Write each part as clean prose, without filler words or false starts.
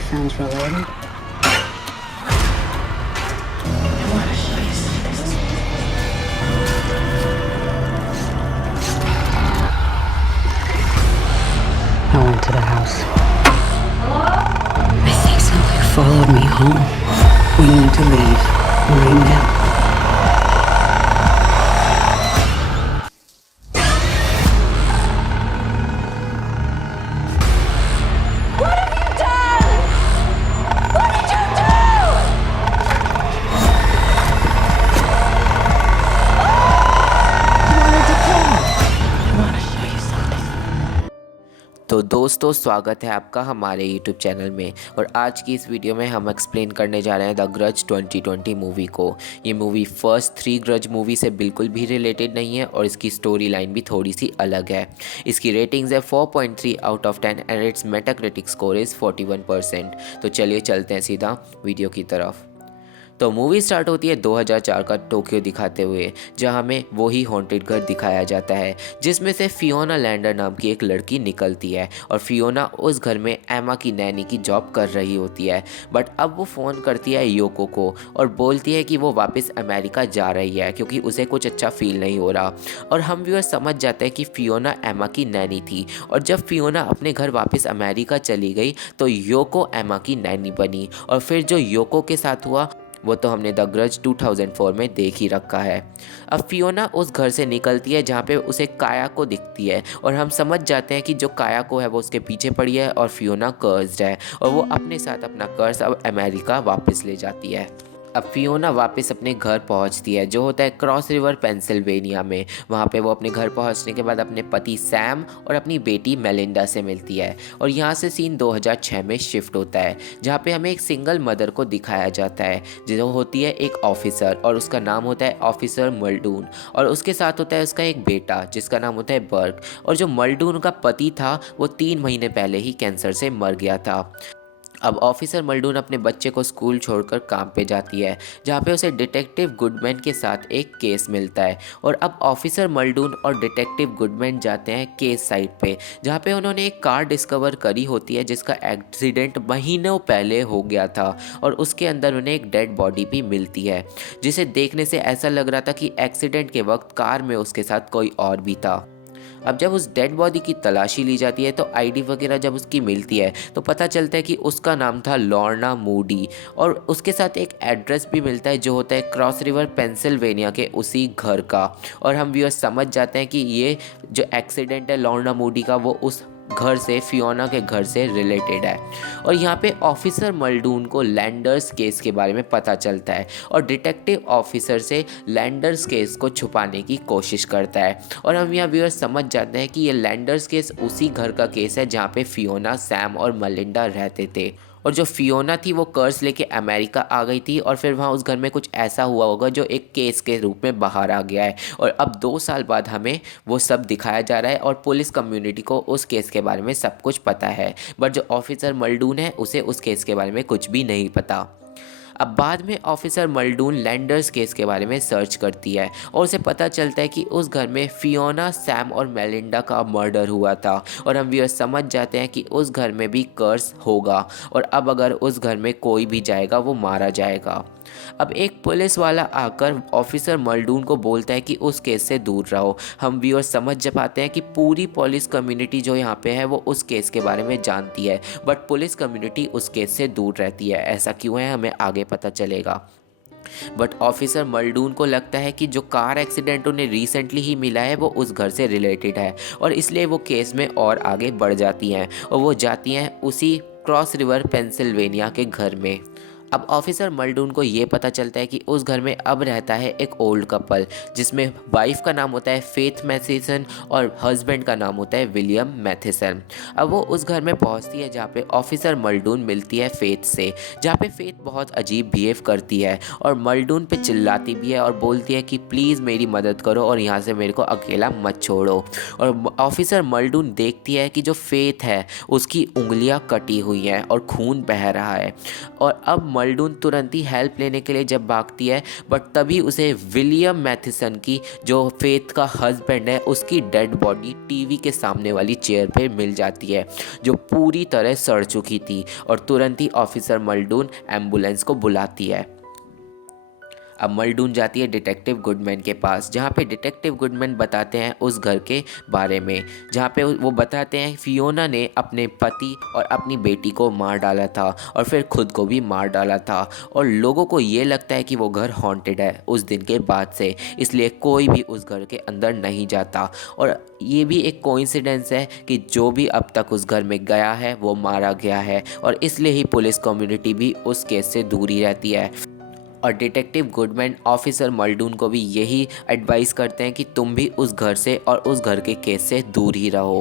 sounds related. I went to the house. I think something followed me home. We need to leave right now. तो दोस्तों, स्वागत है आपका हमारे YouTube channel में। और आज की इस वीडियो में हम एक्सप्लेन करने जा रहे हैं द ग्रज 2020 मूवी को। ये मूवी फर्स्ट 3 ग्रज मूवी से बिल्कुल भी रिलेटेड नहीं है और इसकी स्टोरी लाइन भी थोड़ी सी अलग है। इसकी रेटिंग्स है 4.3 out of 10 and it's Metacritic score is 41%। तो चलिए चलते हैं सीधा वीडियो की तरफ। तो मूवी स्टार्ट होती है 2004 का टोक्यो दिखाते हुए, जहां हमें वही हॉन्टेड घर दिखाया जाता है जिसमें से फियोना लैंडर नाम की एक लड़की निकलती है। और फियोना उस घर में एमा की नैनी की जॉब कर रही होती है। बट अब वो फ़ोन करती है योको को और बोलती है कि वो वापस अमेरिका जा रही है क्योंकि उसे कुछ अच्छा फील नहीं हो रहा। और हम व्यूअर समझ जाते हैं कि फियोना एमा की नैनी थी। और जब फियोना अपने घर वापस अमेरिका चली गई तो योको एमा की नैनी बनी। और फिर जो योको के साथ हुआ वो तो हमने द ग्रज 2004 में देख ही रखा है। अब फियोना उस घर से निकलती है जहाँ पे उसे कायाको दिखती है और हम समझ जाते हैं कि जो कायाको है वो उसके पीछे पड़ी है और फियोना कर्स्ड है और वो अपने साथ अपना कर्ज अब अमेरिका वापस ले जाती है। अब फियोना वापस अपने घर पहुंचती है जो होता है क्रॉस रिवर पेंसिल्वेनिया में। वहाँ पे वो अपने घर पहुंचने के बाद अपने पति सैम और अपनी बेटी मेलिंडा से मिलती है। और यहाँ से सीन 2006 में शिफ्ट होता है जहाँ पे हमें एक सिंगल मदर को दिखाया जाता है जो होती है एक ऑफिसर और उसका नाम होता है ऑफिसर मल्डून। और उसके साथ होता है उसका एक बेटा जिसका नाम होता है बर्क। और जो मल्डून का पति था वो 3 महीने पहले ही कैंसर से मर गया था। अब ऑफिसर मल्डून अपने बच्चे को स्कूल छोड़कर काम पे जाती है जहाँ पे उसे डिटेक्टिव गुडमैन के साथ एक केस मिलता है। और अब ऑफिसर मल्डून और डिटेक्टिव गुडमैन जाते हैं केस साइट पे जहाँ पे उन्होंने एक कार डिस्कवर करी होती है जिसका एक्सीडेंट महीनों पहले हो गया था। और उसके अंदर उन्हें एक डेड बॉडी भी मिलती है जिसे देखने से ऐसा लग रहा था कि एक्सीडेंट के वक्त कार में उसके साथ कोई और भी था। अब जब उस डेड बॉडी की तलाशी ली जाती है तो आईडी वगैरह जब उसकी मिलती है तो पता चलता है कि उसका नाम था लॉर्ना मूडी। और उसके साथ एक एड्रेस भी मिलता है जो होता है क्रॉस रिवर पेंसिल्वेनिया के उसी घर का। और हम व्यूअर समझ जाते हैं कि ये जो एक्सीडेंट है लॉर्ना मूडी का वो उस घर से फियोना के घर से रिलेटेड है। और यहाँ पे ऑफिसर मल्डून को लैंडर्स केस के बारे में पता चलता है और डिटेक्टिव ऑफिसर से लैंडर्स केस को छुपाने की कोशिश करता है। और हम यहाँ व्यूअर समझ जाते हैं कि ये लैंडर्स केस उसी घर का केस है जहाँ पे फियोना सैम और मेलिंडा रहते थे। और जो फियोना थी वो कर्ज लेके अमेरिका आ गई थी और फिर वहाँ उस घर में कुछ ऐसा हुआ होगा जो एक केस के रूप में बाहर आ गया है। और अब 2 साल बाद हमें वो सब दिखाया जा रहा है और पुलिस कम्युनिटी को उस केस के बारे में सब कुछ पता है। बट जो ऑफिसर मल्डून है उसे उस केस के बारे में कुछ भी नहीं पता। अब बाद में ऑफिसर मल्डून लैंडर्स केस के बारे में सर्च करती है और उसे पता चलता है कि उस घर में फियोना सैम और मेलिंडा का मर्डर हुआ था। और हम व्यूअर समझ जाते हैं कि उस घर में भी कर्स होगा और अब अगर उस घर में कोई भी जाएगा वो मारा जाएगा। अब एक पुलिस वाला आकर ऑफिसर मल्डून को बोलता है कि उस केस से दूर रहो। हम व्यूअर समझ पाते हैं कि पूरी पुलिस कम्युनिटी जो यहाँ पे है वो उस केस के बारे में जानती है बट पुलिस कम्युनिटी उस केस से दूर रहती है। ऐसा क्यों है हमें आगे पता चलेगा। बट ऑफिसर मल्डून को लगता है कि जो कार एक्सीडेंट उन्हें रिसेंटली ही मिला है वो उस घर से रिलेटेड है और इसलिए वो केस में और आगे बढ़ जाती हैं और वो जाती हैं उसी क्रॉस रिवर पेंसिल्वेनिया के घर में। अब ऑफिसर मल्डून को ये पता चलता है कि उस घर में अब रहता है एक ओल्ड कपल जिसमें वाइफ का नाम होता है फेथ मैथिसन और हस्बैंड का नाम होता है विलियम मैथिसन। अब वो उस घर में पहुंचती है जहाँ पे ऑफिसर मल्डून मिलती है फेथ से, जहाँ पे फेथ बहुत अजीब बिहेव करती है और मल्डून पे चिल्लाती भी है और बोलती है कि प्लीज़ मेरी मदद करो और यहाँ से मेरे को अकेला मत छोड़ो। और ऑफिसर मल्डून देखती है कि जो फेथ है उसकी उंगलियाँ कटी हुई हैं और खून बह रहा है। और अब मल्डून तुरंत ही हेल्प लेने के लिए जब भागती है, बट तभी उसे विलियम मैथिसन की, जो फेथ का हस्बैंड है, उसकी डेड बॉडी टीवी के सामने वाली चेयर पे मिल जाती है, जो पूरी तरह सड़ चुकी थी। और तुरंत ही ऑफिसर मल्डून एम्बुलेंस को बुलाती है। अब मल्डून जाती है डिटेक्टिव गुडमैन के पास, जहाँ पे डिटेक्टिव गुडमैन बताते हैं उस घर के बारे में, जहाँ पे वो बताते हैं फियोना ने अपने पति और अपनी बेटी को मार डाला था और फिर खुद को भी मार डाला था, और लोगों को ये लगता है कि वो घर हॉन्टेड है उस दिन के बाद से, इसलिए कोई भी उस घर के अंदर नहीं जाता। और ये भी एक कोइंसिडेंस है कि जो भी अब तक उस घर में गया है वो मारा गया है, और इसलिए ही पुलिस कम्युनिटी भी उस केस से दूर ही रहती है। और डिटेक्टिव गुडमैन ऑफिसर मल्डून को भी यही एडवाइस करते हैं कि तुम भी उस घर से और उस घर के केस से दूर ही रहो।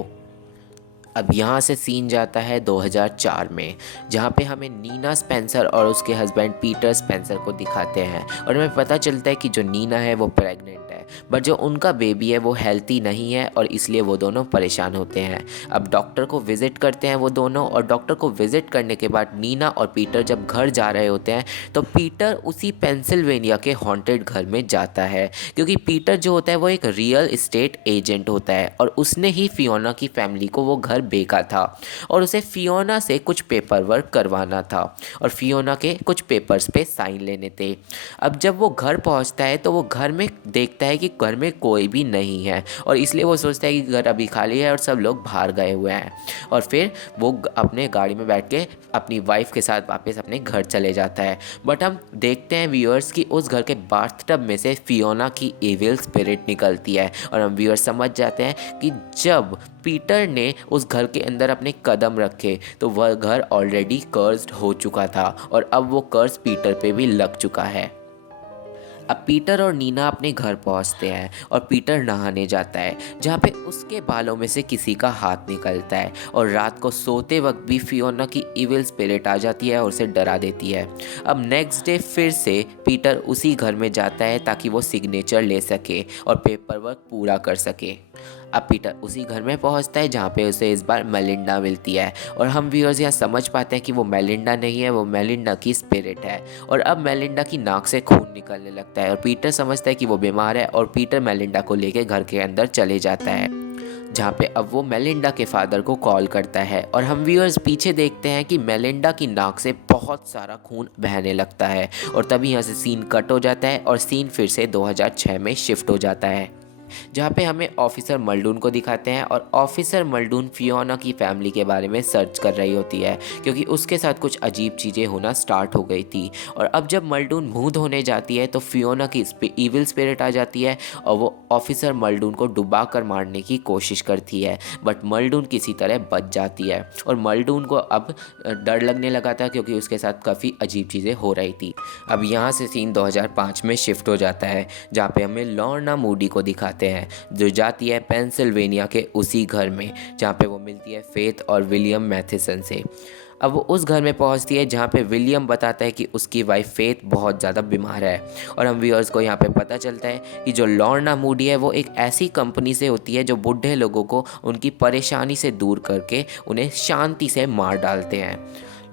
अब यहाँ से सीन जाता है 2004 में, जहाँ पे हमें नीना स्पेंसर और उसके हस्बैंड पीटर स्पेंसर को दिखाते हैं, और हमें पता चलता है कि जो नीना है वो प्रेग्नेंट है, बट जो उनका बेबी है वो हेल्थी नहीं है, और इसलिए वो दोनों परेशान होते हैं। अब डॉक्टर को विज़िट करते हैं वो दोनों, और डॉक्टर को विज़िट करने के बाद नीना और पीटर जब घर जा रहे होते हैं तो पीटर उसी पेंसिल्वेनिया के हॉन्टेड घर में जाता है, क्योंकि पीटर जो होता है वो एक रियल इस्टेट एजेंट होता है, और उसने ही फियोना की फैमिली को वो घर बेचा था, और उसे फियोना से कुछ पेपर वर्क करवाना था और फियोना के कुछ पेपर्स पे साइन लेने थे। अब जब वो घर पहुंचता है तो वो घर में देखता है कि घर में कोई भी नहीं है, और इसलिए वो सोचता है कि घर अभी खाली है और सब लोग बाहर गए हुए हैं, और फिर वो अपने गाड़ी में बैठ के अपनी वाइफ के साथ वापस अपने घर चले जाता है। बट हम देखते हैं व्यूअर्स कि उस घर के बाथटब में से फियोना की एविल स्पिरिट निकलती है, और हम व्यूअर्स समझ जाते हैं कि जब पीटर ने उस घर के अंदर अपने कदम रखे तो वह घर ऑलरेडी कर्स्ड हो चुका था, और अब वो कर्स पीटर पे भी लग चुका है। अब पीटर और नीना अपने घर पहुंचते हैं और पीटर नहाने जाता है, जहाँ पे उसके बालों में से किसी का हाथ निकलता है, और रात को सोते वक्त भी फियोना की इविल स्पिरिट आ जाती है और उसे डरा देती है। अब नेक्स्ट डे फिर से पीटर उसी घर में जाता है ताकि वो सिग्नेचर ले सके और पेपर वर्क पूरा कर सके। अब पीटर उसी घर में पहुंचता है जहाँ पे उसे इस बार मेलिंडा मिलती है, और हम व्यूअर्स यहाँ समझ पाते हैं कि वो मेलिंडा नहीं है, वो मेलिंडा की स्पिरिट है। और अब मेलिंडा की नाक से खून निकलने लगता है, और पीटर समझता है कि वो बीमार है, और पीटर मेलिंडा को लेके घर के अंदर चले जाता है, जहाँ पे अब वो मेलिंडा के फादर को कॉल करता है। और हम व्यूअर्स पीछे देखते हैं कि मेलिंडा की नाक से बहुत सारा खून बहने लगता है, और तभी यहाँ से सीन कट हो जाता है और सीन फिर से 2006 में शिफ्ट हो जाता है, जहाँ पे हमें ऑफिसर मल्डून को दिखाते हैं, और ऑफिसर मल्डून फियोना की फैमिली के बारे में सर्च कर रही होती है, क्योंकि उसके साथ कुछ अजीब चीज़ें होना स्टार्ट हो गई थी। और अब जब मल्डून मुंह धोने जाती है तो फियोना की इविल स्पिरिट आ जाती है, और वो ऑफिसर मल्डून को डुबा कर मारने की कोशिश करती है, बट मल्डून किसी तरह बच जाती है। और मल्डून को अब डर लगने लगा था, क्योंकि उसके साथ काफ़ी अजीब चीज़ें हो रही थी। अब यहाँ से सीन 2005 में शिफ्ट हो जाता है, जहाँ पे हमें लॉर्ना मूडी को दिखाते हैं, जो जाती है पेंसिल्वेनिया के उसी घर में, जहाँ पे वो मिलती है फेथ और विलियम मैथिसन से। अब वो उस घर में पहुंचती है जहाँ पे विलियम बताता है कि उसकी वाइफ फेथ बहुत ज़्यादा बीमार है, और हम व्यूअर्स को यहाँ पे पता चलता है कि जो लॉर्ना मूडी है वो एक ऐसी कंपनी से होती है जो बूढ़े लोगों को उनकी परेशानी से दूर करके उन्हें शांति से मार डालते हैं।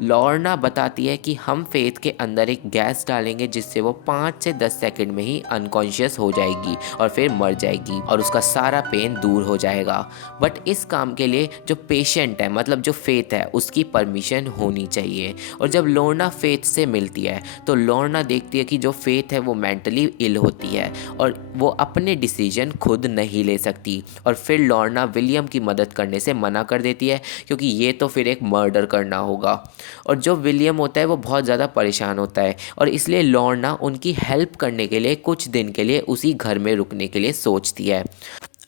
लॉर्ना बताती है कि हम फेथ के अंदर एक गैस डालेंगे जिससे वो 5 से 10 सेकंड में ही अनकॉन्शियस हो जाएगी और फिर मर जाएगी, और उसका सारा पेन दूर हो जाएगा। बट इस काम के लिए जो पेशेंट है, मतलब जो फेथ है, उसकी परमिशन होनी चाहिए। और जब लॉर्ना फेथ से मिलती है तो लॉर्ना देखती है कि जो फेथ है वो मेंटली इल होती है, और वो अपने डिसीजन खुद नहीं ले सकती, और फिर लॉर्ना विलियम की मदद करने से मना कर देती है, क्योंकि ये तो फिर एक मर्डर करना होगा। और जो विलियम होता है वो बहुत ज़्यादा परेशान होता है, और इसलिए लॉर्ना उनकी हेल्प करने के लिए कुछ दिन के लिए उसी घर में रुकने के लिए सोचती है।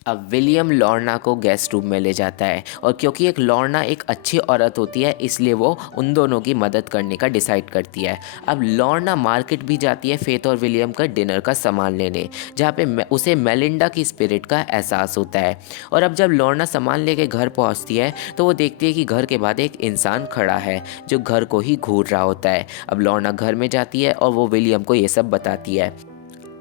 अब विलियम लॉर्ना को गेस्ट रूम में ले जाता है, और क्योंकि एक लॉर्ना एक अच्छी औरत होती है इसलिए वो उन दोनों की मदद करने का डिसाइड करती है। अब लॉर्ना मार्केट भी जाती है फेथ और विलियम का डिनर का सामान लेने, जहाँ पे उसे मेलिंडा की स्पिरिट का एहसास होता है। और अब जब लॉर्ना सामान लेके घर पहुँचती है तो वो देखती है कि घर के बाद एक इंसान खड़ा है जो घर को ही घूर रहा होता है। अब लॉर्ना घर में जाती है और वो विलियम को ये सब बताती है।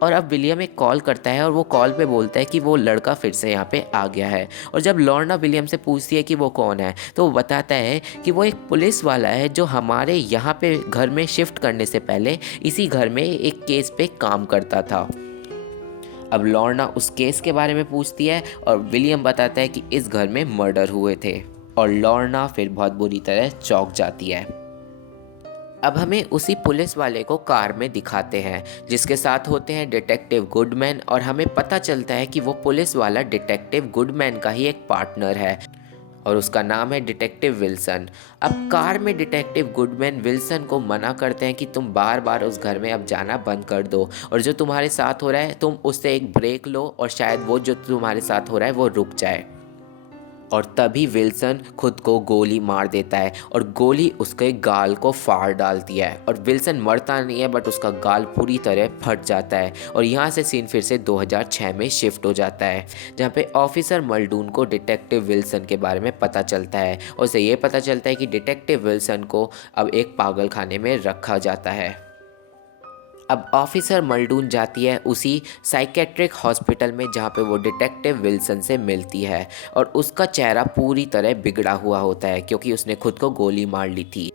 और अब विलियम एक कॉल करता है और वो कॉल पे बोलता है कि वो लड़का फिर से यहाँ पे आ गया है। और जब लॉर्ना विलियम से पूछती है कि वो कौन है तो वो बताता है कि वो एक पुलिस वाला है जो हमारे यहाँ पे घर में शिफ्ट करने से पहले इसी घर में एक केस पे काम करता था। अब लॉर्ना उस केस के बारे में पूछती है और विलियम बताता है कि इस घर में मर्डर हुए थे और लॉर्ना फिर बहुत बुरी तरह चौंक जाती है। अब हमें उसी पुलिस वाले को कार में दिखाते हैं जिसके साथ होते हैं डिटेक्टिव गुडमैन और हमें पता चलता है कि वो पुलिस वाला डिटेक्टिव गुडमैन का ही एक पार्टनर है और उसका नाम है डिटेक्टिव विल्सन। अब कार में डिटेक्टिव गुडमैन विल्सन को मना करते हैं कि तुम बार बार उस घर में अब जाना बंद कर दो और जो तुम्हारे साथ हो रहा है तुम उससे एक ब्रेक लो और शायद वो जो तुम्हारे साथ हो रहा है वो रुक जाए। और तभी विल्सन खुद को गोली मार देता है और गोली उसके गाल को फाड़ डालती है और विल्सन मरता नहीं है बट उसका गाल पूरी तरह फट जाता है। और यहाँ से सीन फिर से 2006 में शिफ्ट हो जाता है जहाँ पे ऑफिसर मल्डून को डिटेक्टिव विल्सन के बारे में पता चलता है और उसे ये पता चलता है कि डिटेक्टिव विल्सन को अब एक पागल खाने में रखा जाता है। अब ऑफिसर मल्डून जाती है उसी साइकेट्रिक हॉस्पिटल में जहाँ पे वो डिटेक्टिव विल्सन से मिलती है और उसका चेहरा पूरी तरह बिगड़ा हुआ होता है क्योंकि उसने खुद को गोली मार ली थी।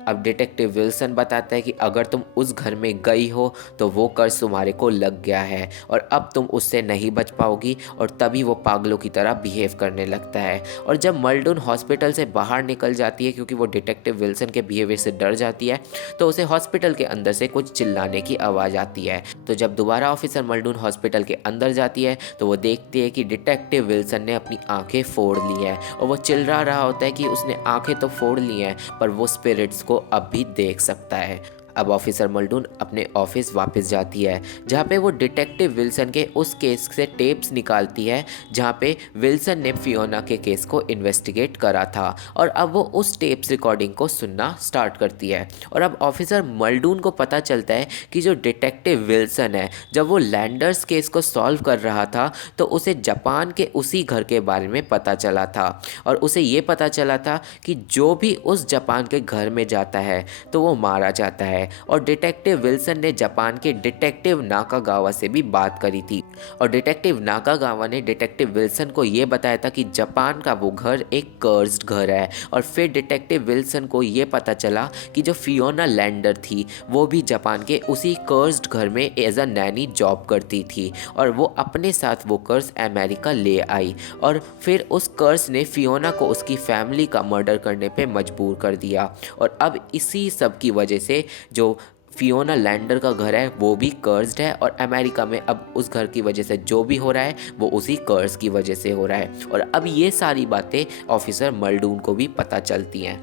अब डिटेक्टिव विल्सन बताता है कि अगर तुम उस घर में गई हो तो वो कर्ज तुम्हारे को लग गया है और अब तुम उससे नहीं बच पाओगी। और तभी वो पागलों की तरह बिहेव करने लगता है। और जब मल्डून हॉस्पिटल से बाहर निकल जाती है क्योंकि वो डिटेक्टिव विल्सन के बिहेवियर से डर जाती है तो उसे हॉस्पिटल के अंदर से कुछ चिल्लाने की आवाज़ आती है। तो जब दोबारा ऑफिसर मल्डून हॉस्पिटल के अंदर जाती है तो वो देखती है कि डिटेक्टिव विल्सन ने अपनी आंखें फोड़ ली हैं और वो चिल्ला रहा होता है कि उसने आंखें तो फोड़ ली हैं पर वो स्पिरिट्स को अब भी देख सकता है। अब ऑफिसर मल्डून अपने ऑफिस वापस जाती है जहाँ पे वो डिटेक्टिव विल्सन के उस केस से टेप्स निकालती है जहाँ पे विल्सन ने फियोना के केस को इन्वेस्टिगेट करा था और अब वो उस टेप्स रिकॉर्डिंग को सुनना स्टार्ट करती है। और अब ऑफिसर मल्डून को पता चलता है कि जो डिटेक्टिव विल्सन है जब वो लैंडर्स केस को सॉल्व कर रहा था तो उसे जापान के उसी घर के बारे में पता चला था और उसे ये पता चला था कि जो भी उस जापान के घर में जाता है तो वो मारा जाता है। और डिटेक्टिव विल्सन ने जापान के डिटेक्टिव नाकागावा से भी बात करी थी और डिटेक्टिव नाकागावा ने डिटेक्टिव विल्सन को ये बताया था कि जापान का वो घर एक कर्स्ड घर है। और फिर डिटेक्टिव विल्सन को ये पता चला कि जो फियोना लैंडर थी वो भी जापान के उसी कर्स्ड घर में एज अ नैनी जॉब करती थी और वो अपने साथ वो कर्स अमेरिका ले आई और फिर उस कर्स ने फियोना को उसकी फैमिली का मर्डर करने पे मजबूर कर दिया। और अब इसी सब की वजह से जो फियोना लैंडर का घर है वो भी कर्स्ड है और अमेरिका में अब उस घर की वजह से जो भी हो रहा है वो उसी कर्स की वजह से हो रहा है। और अब ये सारी बातें ऑफिसर मल्डून को भी पता चलती हैं।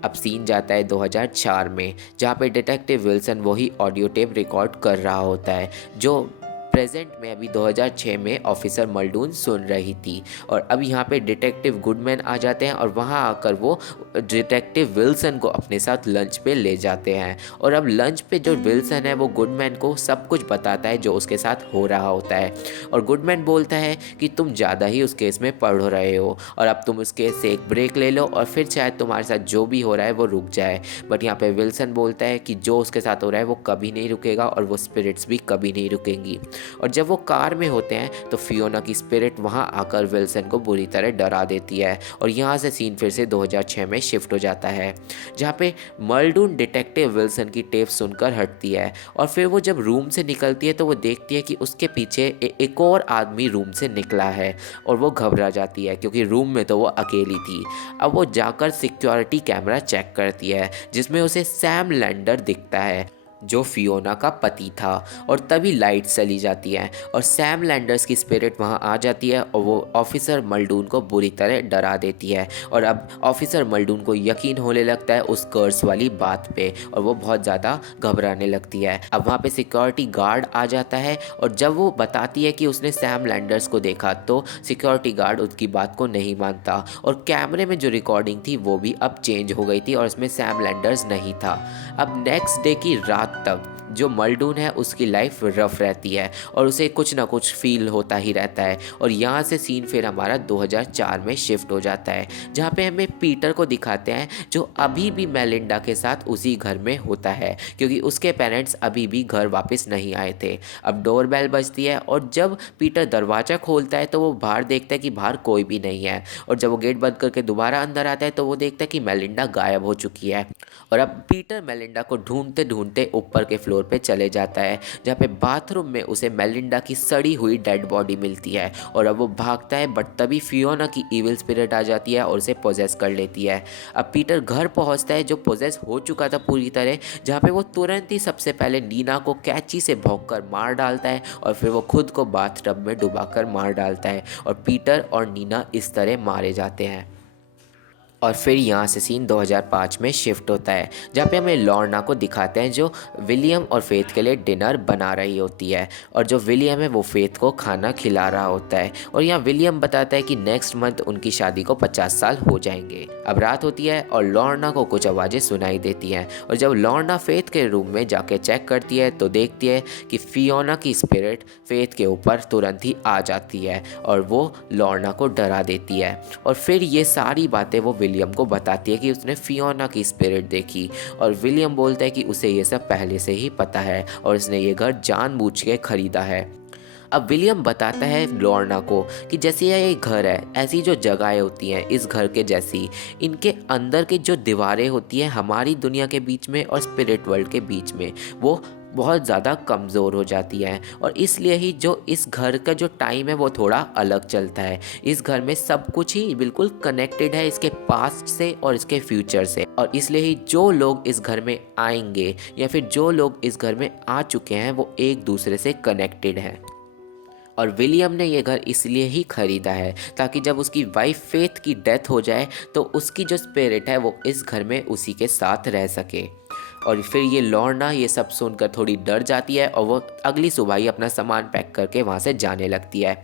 अब सीन जाता है 2004 में जहाँ पे डिटेक्टिव विल्सन वही ऑडियो टेप रिकॉर्ड कर रहा होता है जो प्रेजेंट में अभी 2006 में ऑफिसर मल्डून सुन रही थी। और अब यहाँ पे डिटेक्टिव गुडमैन आ जाते हैं और वहाँ आकर वो डिटेक्टिव विल्सन को अपने साथ लंच पे ले जाते हैं। और अब लंच पे जो विल्सन है वो गुडमैन को सब कुछ बताता है जो उसके साथ हो रहा होता है और गुडमैन बोलता है कि तुम ज़्यादा ही उस केस में पढ़ रहे हो और अब तुम उस केस से एक ब्रेक ले लो और फिर शायद तुम्हारे साथ जो भी हो रहा है वो रुक जाए। बट यहाँ पे विल्सन बोलता है कि जो उसके साथ हो रहा है वो कभी नहीं रुकेगा और वो स्पिरिट्स भी कभी नहीं रुकेंगी। और जब वो कार में होते हैं तो फियोना की स्पिरिट वहां आकर विल्सन को बुरी तरह डरा देती है। और यहाँ से सीन फिर से 2006 में शिफ्ट हो जाता है जहाँ पे मल्डून डिटेक्टिव विल्सन की टेप सुनकर हटती है और फिर वो जब रूम से निकलती है तो वो देखती है कि उसके पीछे एक और आदमी रूम से निकला है और वो घबरा जाती है क्योंकि रूम में तो वो अकेली थी। अब वो जाकर सिक्योरिटी कैमरा चेक करती है जिसमें उसे सैम लैंडर दिखता है जो फियोना का पति था। और तभी लाइट चली जाती है और सैम लैंडर्स की स्पिरिट वहां आ जाती है और वो ऑफिसर मल्डून को बुरी तरह डरा देती है। और अब ऑफिसर मल्डून को यकीन होने लगता है उस कर्स वाली बात पे और वो बहुत ज़्यादा घबराने लगती है। अब वहाँ पे सिक्योरिटी गार्ड आ जाता है और जब वो बताती है कि उसने सैम लैंडर्स को देखा तो सिक्योरिटी गार्ड उसकी बात को नहीं मानता और कैमरे में जो रिकॉर्डिंग थी वो भी अब चेंज हो गई थी और इसमें सैम लैंडर्स नहीं था। अब नेक्स्ट डे की रात तक जो मल्डून है उसकी लाइफ रफ रहती है और उसे कुछ ना कुछ फील होता ही रहता है। और यहाँ से सीन फिर हमारा 2004 में शिफ्ट हो जाता है, जहाँ पे हमें पीटर को दिखाते हैं जो अभी भी मेलिंडा के साथ उसी घर में होता है, क्योंकि उसके पेरेंट्स अभी भी घर वापस नहीं आए थे। अब डोरबेल बजती है और जब पीटर दरवाज़ा खोलता है तो वो बाहर देखता है कि बाहर कोई भी नहीं है, और जब वो गेट बंद करके दोबारा अंदर आता है तो वो देखता है कि मेलिंडा गायब हो चुकी है। और अब पीटर मेलिंडा को ढूंढते ढूंढते ऊपर के फ्लोर पे चले जाता है, जहाँ पे बाथरूम में उसे मेलिंडा की सड़ी हुई डेड बॉडी मिलती है। और अब वो भागता है, बट तभी फियोना की इविल स्पिरिट आ जाती है और उसे पोजेस कर लेती है। अब पीटर घर पहुंचता है जो पोजेस हो चुका था पूरी तरह, जहाँ पे वो तुरंत ही सबसे पहले नीना को कैंची से भौंककर मार डालता है और फिर वो खुद को बाथटब में डुबाकर मार डालता है, और पीटर और नीना इस तरह मारे जाते हैं। और फिर यहाँ से सीन 2005 में शिफ्ट होता है, जहाँ पे हमें लॉर्ना को दिखाते हैं जो विलियम और फेथ के लिए डिनर बना रही होती है, और जो विलियम है वो फेथ को खाना खिला रहा होता है। और यहाँ विलियम बताता है कि नेक्स्ट मंथ उनकी शादी को 50 साल हो जाएंगे। अब रात होती है और लॉर्ना को कुछ आवाज़ें सुनाई देती हैं, और जब लॉर्ना फेथ के रूम में जाके चेक करती है तो देखती है कि फियोना की स्पिरिट फेथ के ऊपर तुरंत ही आ जाती है और वो लॉर्ना को डरा देती है। और फिर ये सारी बातें वो विलियम को बताती है कि उसने फियोना की स्पिरिट देखी, और विलियम बोलता है कि उसे ये सब पहले से ही पता है और उसने ये घर जानबूझ के खरीदा है। अब विलियम बताता है लॉर्ना को कि जैसे ये घर है, ऐसी जो जगहें होती हैं इस घर के जैसी, इनके अंदर की जो दीवारें होती हैं हमारी दुनिया के बीच में और स्पिरिट वर्ल्ड के बीच में, वो बहुत ज़्यादा कमज़ोर हो जाती हैं, और इसलिए ही जो इस घर का जो टाइम है वो थोड़ा अलग चलता है। इस घर में सब कुछ ही बिल्कुल कनेक्टेड है इसके पास्ट से और इसके फ्यूचर से, और इसलिए ही जो लोग इस घर में आएंगे या फिर जो लोग इस घर में आ चुके हैं वो एक दूसरे से कनेक्टेड हैं। और विलियम ने यह घर इसलिए ही ख़रीदा है ताकि जब उसकी वाइफ फेथ की डेथ हो जाए तो उसकी जो स्पिरिट है वो इस घर में उसी के साथ रह सके। और फिर ये लॉर्ना ये सब सुनकर थोड़ी डर जाती है और वो अगली सुबह ही अपना सामान पैक करके वहाँ से जाने लगती है।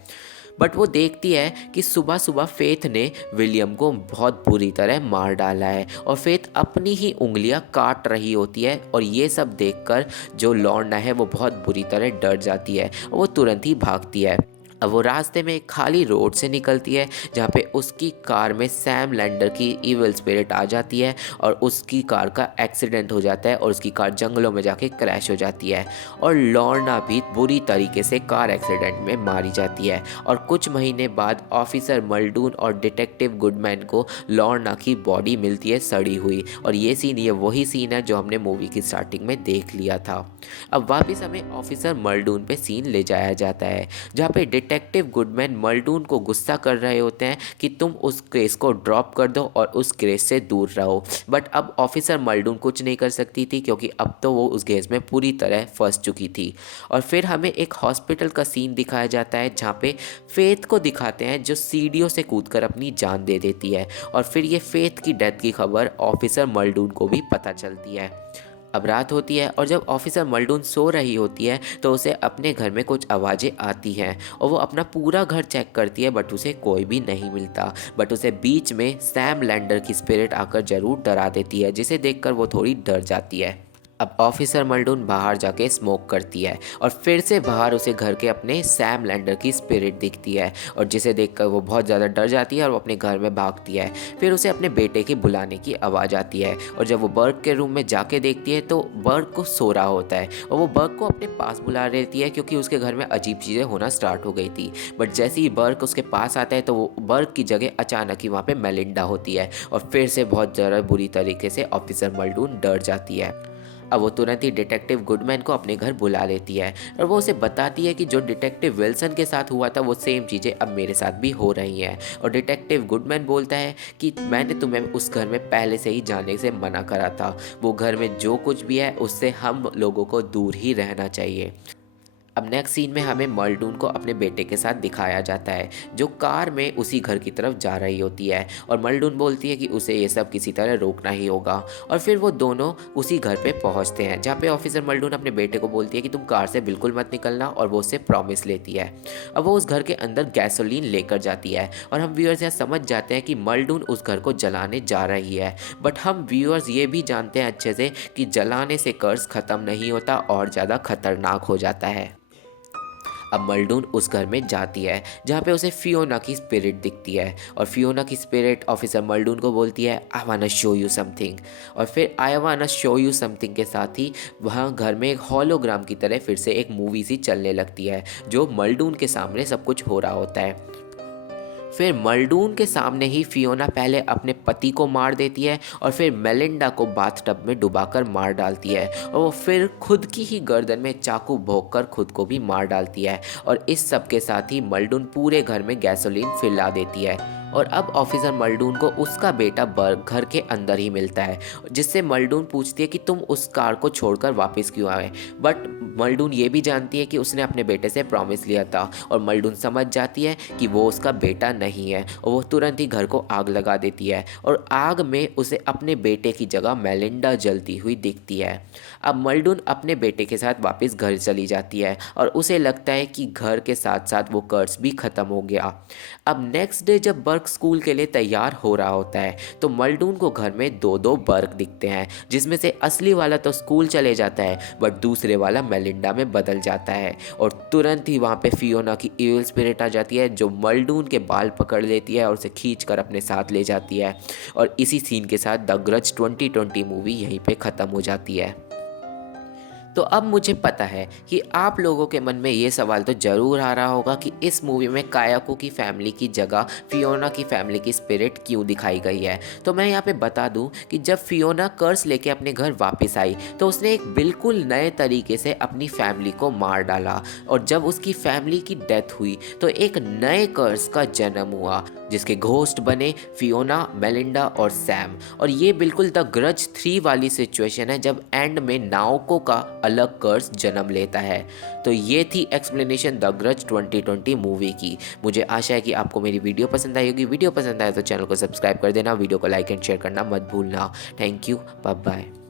बट वो देखती है कि सुबह सुबह फेथ ने विलियम को बहुत बुरी तरह मार डाला है, और फेथ अपनी ही उंगलियां काट रही होती है, और ये सब देखकर जो लॉर्ना है वो बहुत बुरी तरह डर जाती है और वो तुरंत ही भागती है। अब वो रास्ते में एक खाली रोड से निकलती है जहाँ पे उसकी कार में सैम लैंडर की इविल स्पिरिट आ जाती है और उसकी कार का एक्सीडेंट हो जाता है और उसकी कार जंगलों में जाके क्रैश हो जाती है, और लॉर्ना भी बुरी तरीके से कार एक्सीडेंट में मारी जाती है। और कुछ महीने बाद ऑफिसर मल्डून और डिटेक्टिव गुडमैन को लॉर्ना की बॉडी मिलती है सड़ी हुई, और ये वही सीन है जो हमने मूवी की स्टार्टिंग में देख लिया था। अब वापस हमें ऑफिसर मल्डून पे सीन ले जाया जाता है जहाँ पे डिटेक्टिव गुडमैन मल्डून को गुस्सा कर रहे होते हैं कि तुम उस केस को ड्रॉप कर दो और उस केस से दूर रहो। बट अब ऑफिसर मल्डून कुछ नहीं कर सकती थी क्योंकि अब तो वो उस केस में पूरी तरह फंस चुकी थी। और फिर हमें एक हॉस्पिटल का सीन दिखाया जाता है जहाँ पे फेथ को दिखाते हैं जो सीढ़ियों से कूदकर अपनी जान दे देती है, और फिर ये फेथ की डेथ की खबर ऑफिसर मल्डून को भी पता चलती है। अब रात होती है और जब ऑफिसर मल्डून सो रही होती है तो उसे अपने घर में कुछ आवाज़ें आती हैं और वो अपना पूरा घर चेक करती है, बट उसे कोई भी नहीं मिलता। बट उसे बीच में सैम लैंडर की स्पिरिट आकर ज़रूर डरा देती है, जिसे देखकर वो थोड़ी डर जाती है। अब ऑफिसर मल्डून बाहर जाके स्मोक करती है और फिर से बाहर उसे घर के अपने सैम लैंडर की स्पिरिट दिखती है, और जिसे देखकर वो बहुत ज़्यादा डर जाती है और वो अपने घर में भागती है। फिर उसे अपने बेटे की बुलाने की आवाज़ आती है, और जब वो बर्ग के रूम में जाके देखती है तो बर्ग को सो रहा होता है, और वो बर्ग को अपने पास बुला लेती है क्योंकि उसके घर में अजीब चीज़ें होना स्टार्ट हो गई थी। बट जैसे ही बर्ग उसके पास आता है तो वो बर्ग की जगह अचानक ही वहाँ पर मेलिंडा होती है, और फिर से बहुत ज़्यादा बुरी तरीके से ऑफिसर मल्डून डर जाती है। अब वो तुरंत ही डिटेक्टिव गुडमैन को अपने घर बुला लेती है और वो उसे बताती है कि जो डिटेक्टिव विल्सन के साथ हुआ था वो सेम चीज़ें अब मेरे साथ भी हो रही हैं। और डिटेक्टिव गुडमैन बोलता है कि मैंने तुम्हें उस घर में पहले से ही जाने से मना करा था, वो घर में जो कुछ भी है उससे हम लोगों को दूर ही रहना चाहिए। अब नेक्स्ट सीन में हमें मल्डून को अपने बेटे के साथ दिखाया जाता है जो कार में उसी घर की तरफ जा रही होती है और मल्डून बोलती है कि उसे ये सब किसी तरह रोकना ही होगा और फिर वो दोनों उसी घर पे पहुंचते हैं जहाँ पे ऑफिसर मल्डून अपने बेटे को बोलती है कि तुम कार से बिल्कुल मत निकलना और वो उससे प्रॉमिस लेती है। अब वो उस घर के अंदर गैसोलीन लेकर जाती है और हम व्यूअर्स यहाँ समझ जाते हैं कि मल्डून उस घर को जलाने जा रही है, बट हम व्यूअर्स ये भी जानते हैं अच्छे से कि जलाने से कर्ज ख़त्म नहीं होता और ज़्यादा खतरनाक हो जाता है। अब मल्डून उस घर में जाती है जहाँ पे उसे फियोना की स्पिरिट दिखती है और फियोना की स्पिरिट ऑफिसर मल्डून को बोलती है आई वाना शो यू समथिंग और फिर आई वाना शो यू समथिंग के साथ ही वहाँ घर में एक हॉलोग्राम की तरह फिर से एक मूवी सी चलने लगती है जो मल्डून के सामने सब कुछ हो रहा होता है। फिर मल्डून के सामने ही फियोना पहले अपने पति को मार देती है और फिर मेलिंडा को बाथटब में डुबाकर मार डालती है और वो फिर खुद की ही गर्दन में चाकू भोंककर खुद को भी मार डालती है और इस सब के साथ ही मल्डून पूरे घर में गैसोलीन फैला देती है। और अब ऑफिसर मल्डून को उसका बेटा बर्ग घर के अंदर ही मिलता है जिससे मल्डून पूछती है कि तुम उस कार को छोड़कर वापस क्यों आए, बट मल्डून ये भी जानती है कि उसने अपने बेटे से प्रॉमिस लिया था और मल्डून समझ जाती है कि वो उसका बेटा नहीं है और वो तुरंत ही घर को आग लगा देती है और आग में उसे अपने बेटे की जगह मेलिंडा जलती हुई दिखती है। अब मल्डून अपने बेटे के साथ वापस घर चली जाती है और उसे लगता है कि घर के साथ साथ वो कर्ज भी ख़त्म हो गया। अब नेक्स्ट डे जब बर्ग स्कूल के लिए तैयार हो रहा होता है तो मल्डून को घर में दो दो बर्ग दिखते हैं जिसमें से असली वाला तो स्कूल चले जाता है बट दूसरे वाला मेलिंडा में बदल जाता है और तुरंत ही वहाँ पे फियोना की इविल स्पिरिट आ जाती है जो मल्डून के बाल पकड़ लेती है और उसे खींच कर अपने साथ ले जाती है और इसी सीन के साथ द ग्रज 2020 मूवी यहीं पे ख़त्म हो जाती है। तो अब मुझे पता है कि आप लोगों के मन में ये सवाल तो ज़रूर आ रहा होगा कि इस मूवी में कायाको की फैमिली की जगह फियोना की फैमिली की स्पिरिट क्यों दिखाई गई है। तो मैं यहाँ पे बता दूँ कि जब फियोना कर्स लेके अपने घर वापस आई तो उसने एक बिल्कुल नए तरीके से अपनी फैमिली को मार डाला और जब उसकी फैमिली की डेथ हुई तो एक नए कर्स का जन्म हुआ जिसके घोस्ट बने फियोना, मेलिंडा और सैम। और ये बिल्कुल द ग्रज 3 वाली सिचुएशन है जब एंड में नाओको का अलग कर्स जन्म लेता है। तो ये थी एक्सप्लेनेशन द ग्रज 2020 मूवी की। मुझे आशा है कि आपको मेरी वीडियो पसंद आई होगी। वीडियो पसंद आए तो चैनल को सब्सक्राइब कर देना, वीडियो को लाइक एंड शेयर करना मत भूलना। Thank you, bye bye.